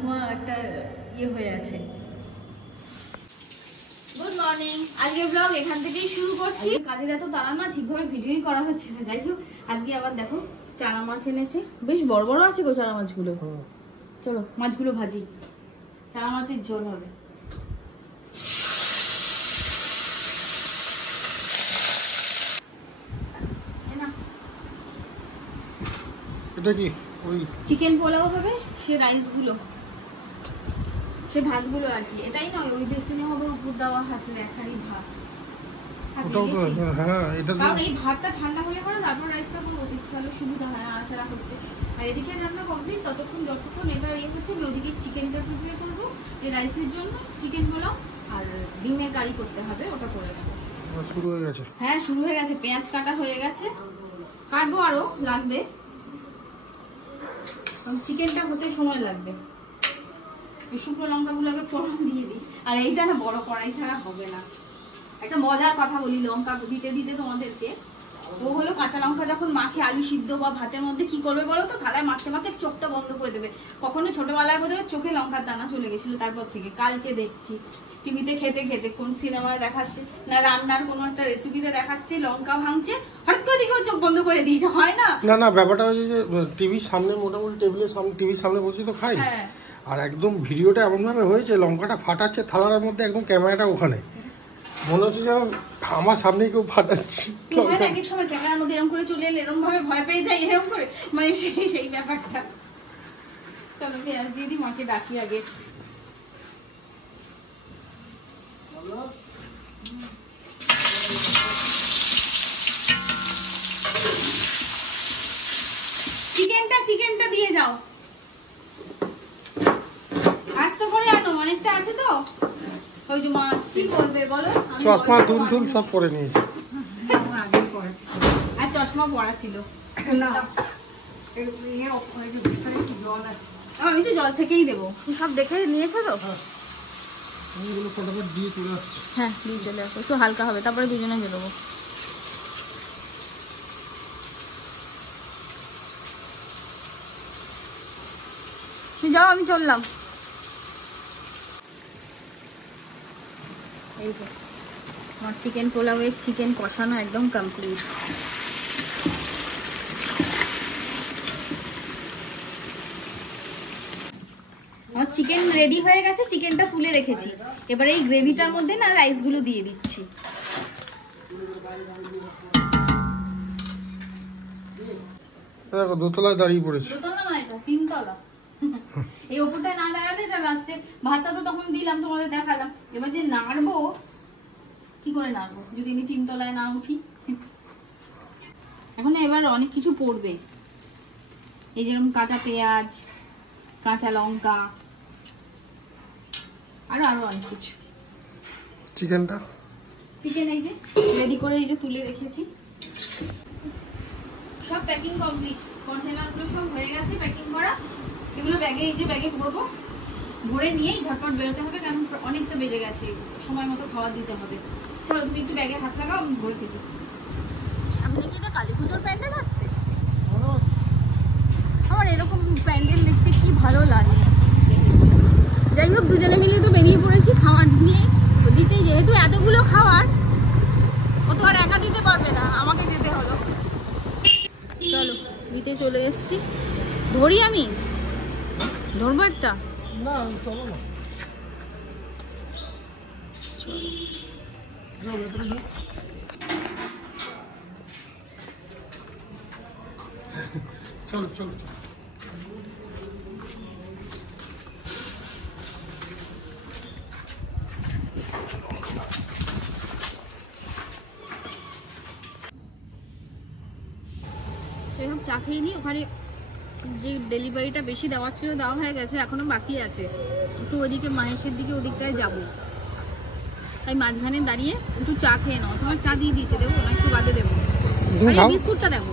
ধোঁয়া একটা ইয়ে হয়ে আছে। গুড মর্নিং, আজকের ব্লগ এখান থেকেই শুরু করছি। কাজের এত তাড়া না, ঠিকভাবে ভিডিওই করা হচ্ছে না। যাই হোক, আজকে আবার দেখো চারা মাছ এনেছে, বেশ বড় বড় আছে গো চারা মাছগুলো। চলো মাছগুলো ভাজি, চারা মাছের ঝোল হবে। এটা কি ওই চিকেন পোলাও হবে, সে রাইসগুলো, সে ভাতগুলো আর কি। এটাই নয়, ওই বেসিনে হবে উপর দেওয়া হাতে একহারি ভাত। ওটাও তো হ্যাঁ, এটা তো কারণ এই ভাতটা ঠান্ডা হলে পরে তারপর রাইসটা কোনো অতিরিক্ত হলে সুবিধা হয় আড়াচাড়া করতে। আর এদিকে রান্না কমপ্লিট, ততক্ষণ যতক্ষণ এটা ইয়ে হচ্ছে আমি ওদিকে চিকেনটা প্রিপেয়ার করবো এই রাইসের জন্য। চিকেন পোলাও আর ডিমের কারি করতে হবে, ওটা করে নেবো। শুরু হয়ে গেছে। হ্যাঁ শুরু হয়ে গেছে, পেঁয়াজ কাটা হয়ে গেছে, কাটবো আরো লাগবে, চিকেনটা হতে সময় লাগবে। এই শুকনো লঙ্কাগুলোকে ফোড়ন দিয়ে দিই। আর এইটা না বড় কড়াই ছাড়া হবে না। একটা মজার কথা বলি লঙ্কা দিতে দিতে তোমাদেরকে, ও হলো কাঁচা লঙ্কা যখন মাখে আলু সিদ্ধ বা ভাতের মধ্যে কি করবে বলো তো, থালায় মাখতে মাখতে চোখটা বন্ধ করে দেবে। কখনো ছোটবেলায় বোধহয় চোখে লঙ্কার দানা চলে গেছিল, তারপর থেকে কালকে দেখছি টিভিতে খেতে খেতে কোন সিনেমায় দেখাচ্ছে না রান্নার কোনো একটা রেসিপিতে দেখাচ্ছে লঙ্কা ভাঙছে, হঠাৎ করে দিকে চোখ বন্ধ করে দিয়েছে। হয় না না না, ব্যাপারটা হচ্ছে যে টিভির সামনে, মোটামুটি টেবিলের সামনে, টিভির সামনে বসে তো খাই। আর একদম ভিডিওটা এমন ভাবে হয়েছে, লঙ্কাটা ফাটাচ্ছে থালার মধ্যে, একদম ক্যামেরাটা ওখানে, মনে হচ্ছে যেন আমার সামনে কেউ ফাটাচ্ছে। এক এক সময় ক্যামেরার মধ্যে এরকম করে চলে এলে এরকম ভাবে ভয় পেয়ে যায়, এরকম করে মানে সেই ব্যাপারটা। চলো পেঁয়াজ দিয়ে দিই, মাকে ডাকি আগে। চিকেনটা দিয়ে যাও, আস্তে করে আনো, অনেকটা আছে তো। ওই যে মাছ কি করবে বলো, চশমা দুল সব পরে নিয়েছে। আর চশমা পরা ছিল না, আমি তো জল ছেঁকেই দেবো। সব দেখে নিয়েছো তো? হ্যাঁ দিয়ে চলে আসো, একটু হালকা হবে, তারপরে দুজনে বেরোবো। যাও আমি চললাম। এই যে আমার চিকেন পোলাওয়ের চিকেন কষানো একদম কমপ্লিট। আমার চিকেন রেডি হয়ে গেছে, চিকেনটা তুলে রেখেছি। এবারে এই গ্রেভিটার মধ্যে না রাইসগুলো দিয়ে দিচ্ছি। দেখো দোতলায় দাঁড়িয়ে পড়েছে। দোতলা নয়, এটা তিনতলা। এই ওপরটায় না দাঁড়ালে এটা লাস্টে ভাতটা তো তখন দিলাম তোমাদের দেখালাম, এবার যে নাড়বো কি করে নাড়বো যদি আমি তিনতলায় না উঠি। এখন এবার অনেক কিছু পড়বে, এই যেরকম কাঁচা পেঁয়াজ, কাঁচা লঙ্কা, আরো অনেক কিছু। চিকেন এই যে রেডি করে এই যে তুলে রেখেছি, সব প্যাকিং কমপ্লিট। কন্টেনারগুলো সব হয়ে গেছে প্যাকিং করা। এগুলো ব্যাগে, এই যে ব্যাগে ভরবো, ভরে নিয়েই ঝটপট বেরোতে হবে, কারণ অনেকটা বেজে গেছে, সময় মতো খাবার দিতে হবে। চলো তুমি একটু ব্যাগে হাত লাগাও, আমি ভরে ফেলি। সামনে কি এটা কালী পুজোর প্যান্ডেল হচ্ছে? আমার এরকম প্যান্ডেল দেখতে কি ভালো লাগে। যাই হোক, দুজনে মিলে তো বেরিয়ে পড়েছি খাবার নিয়ে দিতেই, যেহেতু এতগুলো খাবার ও তো আর একা দিতে পারবে না, আমাকে যেতে হলো। চলো দিতে চলে এসছি। ধরি আমি, ধরবো একটা? না চলো না, চলো চলো। যাই হোক, চা খেয়ে নিই। ওখানে যে ডেলিভারিটা বেশি দেওয়ার ছিল দেওয়া হয়ে গেছে, এখনো বাকি আছে। একটু ওদিকে মাহেশের দিকে ওদিকটায় যাবো, তাই মাঝখানে দাঁড়িয়ে একটু চা খেয়ে নাও। তোমার চা দিয়ে দিয়েছে, দেবো না একটু বাদে দেবো? বিস্কুটটা দেবো,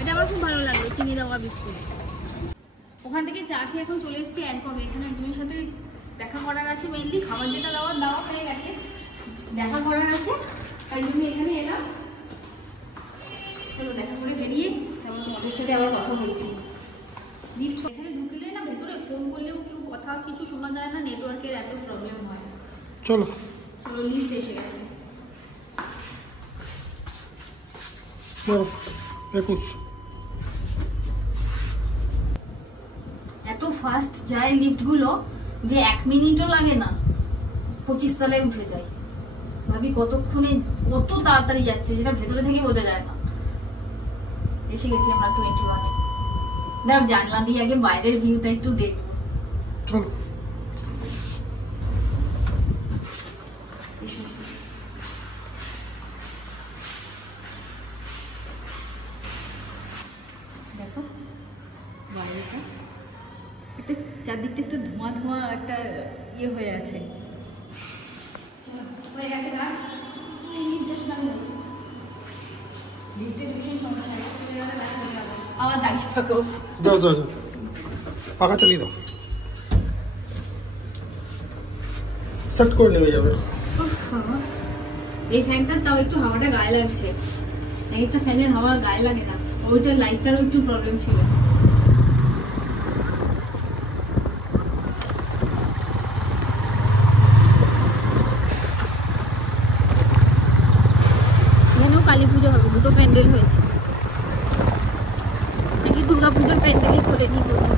এটা আমার খুব ভালো লাগলো, চিনি দেওয়া বিস্কুট। ওখান থেকে চা খেয়ে এখন চলে এসেছি অ্যালকমে। এখানে একজনের সাথে দেখা করার আছে, মেইনলি খাবার যেটা দেওয়া হয়ে গেছে, দেখা করার আছে, তাই জন্য এখানে এলাম। চলো দেখা করে বেরিয়ে তারপর তোমাদের সাথে আবার কথা বলছি। এখানে ঢুকলে ফোন করলেও কেউ কথা কিছু শোনা যায় না, নেটওয়ার্কের এত প্রবলেম হয়। চলো চলো লিফট এসে গেছে। 21 এত ফাস্ট যায় লিফটগুলো যে 1 মিনিটও লাগে না, 25 তলায় উঠে যায়। ভাবি কতক্ষণে কত তাড়াতাড়ি যাচ্ছে, যেটা ভেতরে থেকে বোঝা যায় না। এসে গেছি আমরা 21-এ। দাঁড়াও জানলা দিয়ে আগে বাইরের ভিউটা একটু দেখবো। চলো দেখো বাইরেটা একটা চারদিকটা একটা ধোঁয়া ধোঁয়া একটা ইয়ে হয়ে আছে। চলো হয়ে গেছে কাজ। লিফটে ভীষণ সমস্যা, চলে গেলে ব্যাস হয়ে গেল। আবার দাঁড়িয়ে থাকো। যাও যাও যাও, পাখা চালিয়ে দাও, সেট করে নেমে যাবে। এই ফ্যানটার তাও একটু হাওয়াটা গায়ে লাগছে, একটা ফ্যানের হাওয়া গায়ে লাগে না। ওইটার লাইটটারও একটু প্রবলেম ছিল। এখানেও কালী পুজো হবে, দুটো প্যান্ডেল হয়েছে নাকি দুর্গা পুজোর প্যান্ডেলই করে নি বলবো।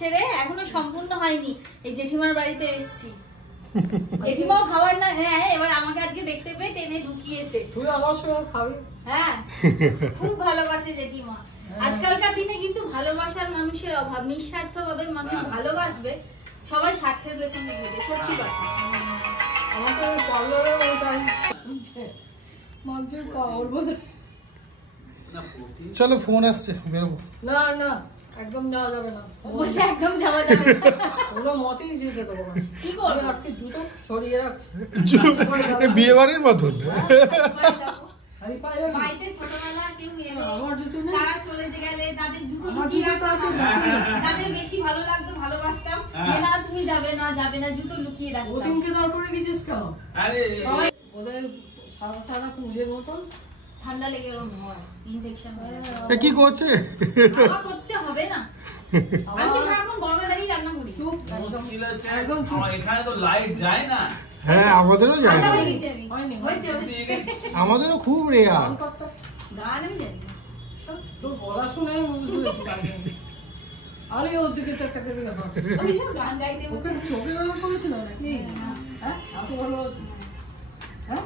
সেরে এখনো সম্পূর্ণ হয়নি, এই জেঠিমার বাড়িতে এসেছি। জেঠিমাও খাবার না, হ্যাঁ এবার আমাকে আজকে দেখতে পেয়ে টেনে ঢুকিয়েছে। তুই আমার সঙ্গে খাবি? হ্যাঁ খুব ভালোবাসে জেঠিমা। আজকালকার দিনে কিন্তু ভালোবাসার মানুষের অভাব, নিঃস্বার্থ ভাবে মানুষ ভালোবাসবে, সবাই স্বার্থের পেছনে ঘুরে, সত্যি কথা। আমাকে পার্লারে চাই মাঝে কাউর বোধ। চলো ফোন আসছে, বেরোবো। না না একদম যাওয়া যাবে না, বলছে একদম যাওয়া যাবে না। ওগুলো মতেই যেতে দেবো না। কি করবে? আজকে জুতো সরিয়ে রাখছি, বিয়ে বাড়ির মতন। বাড়িতে ছোটবেলা কেউ এলে আমার জুতো নেই, তারা চলে গেলে তাদের জুতো আমার লুকিয়ে জুতো রাখতাম, আছে। যাদের বেশি ভালো লাগতো ভালোবাসতাম, না তুমি যাবে না যাবে না, জুতো লুকিয়ে রাখতাম। ওদিনকে তারপরে গেছিস কেন? আরে ওদের সাদা সাদা পুঁজের মতন ঠান্ডা লেগে এরকম হয়, ইনফেকশন হয়। এ কি করছে? খাওয়া করতে হবে না, আমি তো সারাক্ষণ গরমে দাঁড়িয়ে রান্না করি। চুপ, মুশকিল হচ্ছে একদম চুপ। আমার এখানে তো লাইট যায় না। হ্যাঁ আমাদেরও যায় ঠান্ডা না, হয়ে গেছে আমি। হয়নি, হয়েছে, হয়নি। হয়েছে। আমাদেরও খুব রেয়ার। গান করতে গান আমি জানি না। তোর গলা শুনে আমি বুঝেছি আরে ওর দিকে তো একটা করে দেখা আমি তো গান গাইতে ওকে বসে- চোখে গলা করেছিল নাকি? না। হ্যাঁ এত ভালোবাসা, হ্যাঁ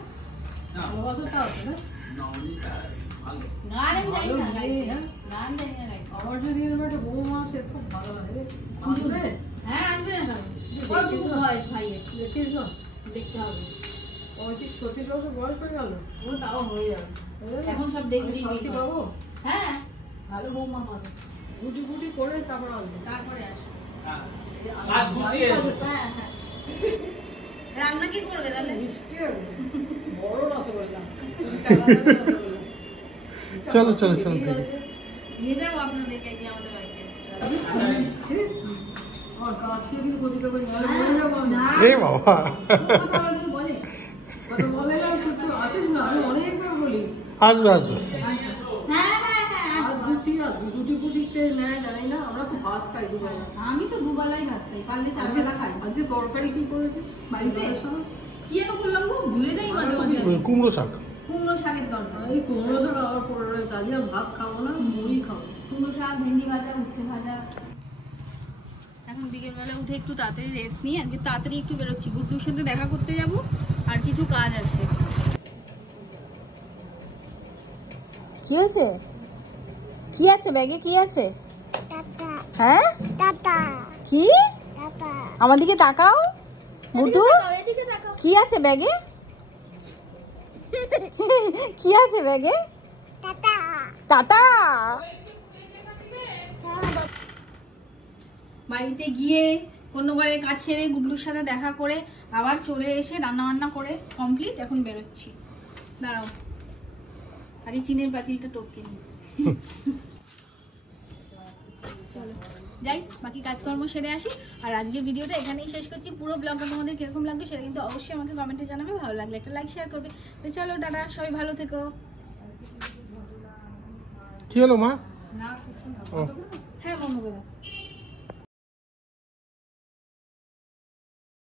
না ভালোবাসাটা আছে না? না উনিটা ভালো। গান আমি জানি না ভালো গাইতে। নেই, হ্যাঁ? গান জানি না গাইতে। আমার যদি এরকম একটা বৌমা আসে খুব ভালো লাগে। হুজুর। আসবে? হ্যাঁ আসবে না কেন? কতটুকু বয়স ভাইয়ের? দেখিস না দেখতে হবে। 35-36 বছর বয়স হয়ে গেল। ও তাও হয়ে যাবে। হয়ে এখন সব আমি দেখবি শান্তি পাবো, হ্যাঁ ভালো বৌমা হবে, গুটি গুটি করে তারপর আসবো। তারপরে আসবে। হ্যাঁ আজ গুছিয়ে এসো। হ্যাঁ হ্যাঁ। রান্না কি করবে তাহলে? মিষ্টি হবে, বড় রসগোল্লা, 20 টাকা দামের রসগোল্লা। চলো, চলো, চলো, ঠিক আছে। নিয়ে যাবো আপনাদেরকে একদিন আমাদের বাড়িতে। ঠিক? আমার গাছ থেকে কিন্তু ক্ষতি করবে না, বলে যাবো আমি। না। এ বাবা, কথা বলতে বলে। কথা বলে না, তুই আসিস না, আমি অনেকবার বলি। আসবে আসবে। হ্যাঁ হ্যাঁ হ্যাঁ আজ গুছিয়ে আসবি, রুটি ফুটি খেয়ে নেয় জানি না, আমরা তো ভাত ভাত খাই দুবেলা। আমি তো দুবেলাই ভাত খাই, পারলে 4 বেলা খাই। আজকে তরকারি কি করেছিস বাড়িতে? ডালের সঙ্গে? কি যেন করলাম গো, ভুলে যাই মাঝে মাঝে। কুমড়ো শাক। কুমড়ো শাকের তরকারি, এই কুমড়ো শাক আবার পড়ে রয়েছে। আজকে আর ভাত খাবো না, মুড়ি খাবো। কুমড়ো শাক, ভেন্ডি ভাজা, উচ্ছে ভাজা। এখন বিকেলবেলা উঠে একটু তাড়াতাড়ি রেস্ট নিয়ে আজকে তাড়াতাড়ি একটু বেরোচ্ছি, গুড্ডুর সাথে দেখা করতে যাব আর কিছু কাজ আছে। কি হয়েছে? কি আছে ব্যাগে? কি আছে? হ্যাঁ কি? আমার দিকে তাকাও গুড্ডু, কি আছে ব্যাগে? কি আছে ব্যাগে? টাটা। বাড়িতে গিয়ে কোনোবারে কাজ সেরে গুড্ডুর সাথে দেখা করে আবার চলে এসে রান্না বান্না করে কমপ্লিট, এখন বেরোচ্ছি। দাঁড়াও, আর এই চিনের পাঁচিলটা টপকে নি। চলো যাই, বাকি কাজকর্ম সেরে আসি। আর আজকে ভিডিওটা এখানেই শেষ করছি। পুরো ব্লগটা তোমাদের কিরকম লাগলো সেটা কিন্তু অবশ্যই আমাকে কমেন্টে জানাবে। ভালো লাগলে একটা লাইক শেয়ার করবে। তো চলো টাটা, সবাই ভালো থেকো। কি হলো মা? হ্যাঁ মনে